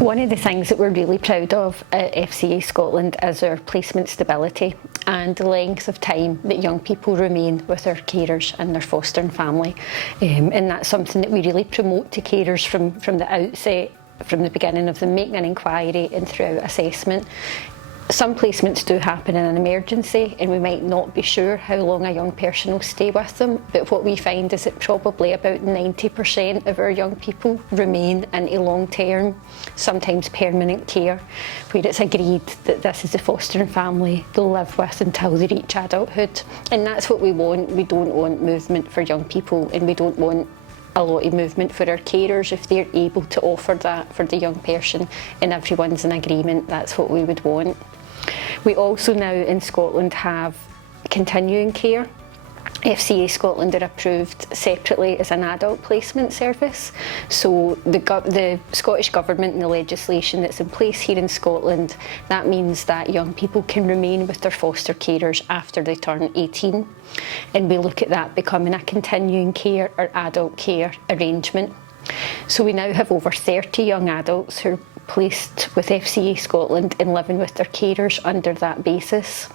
One of the things that we're really proud of at FCA Scotland is our placement stability and the length of time that young people remain with their carers and their fostering family. And that's something that we really promote to carers from the outset, from the beginning of them making an inquiry and throughout assessment. Some placements do happen in an emergency and we might not be sure how long a young person will stay with them, but what we find is that probably about 90% of our young people remain in a long-term, sometimes permanent care, where it's agreed that this is the fostering family they'll live with until they reach adulthood. And that's what we want. We don't want movement for young people, and we don't want a lot of movement for our carers. If they're able to offer that for the young person and everyone's in agreement, that's what we would want. We also now in Scotland have continuing care. FCA Scotland are approved separately as an adult placement service. So the Scottish Government and the legislation that's in place here in Scotland, that means that young people can remain with their foster carers after they turn 18. And we look at that becoming a continuing care or adult care arrangement. So we now have over 30 young adults who are placed with FCA Scotland and living with their carers under that basis.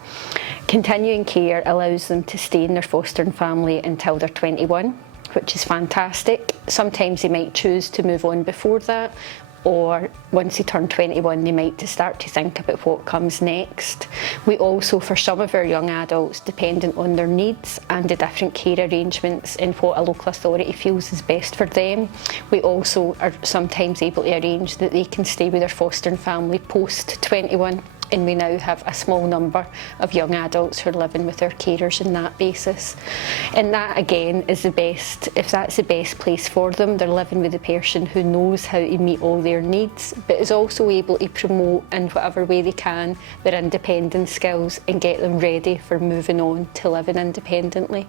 Continuing care allows them to stay in their fostering family until they're 21, which is fantastic. Sometimes they might choose to move on before that, or once they turn 21 they might start to think about what comes next. We also, for some of our young adults, dependent on their needs and the different care arrangements and what a local authority feels is best for them, we also are sometimes able to arrange that they can stay with their fostering family post 21. And we now have a small number of young adults who are living with their carers on that basis. And that again is the best, if that's the best place for them, they're living with a person who knows how to meet all their needs, but is also able to promote in whatever way they can their independent skills and get them ready for moving on to living independently.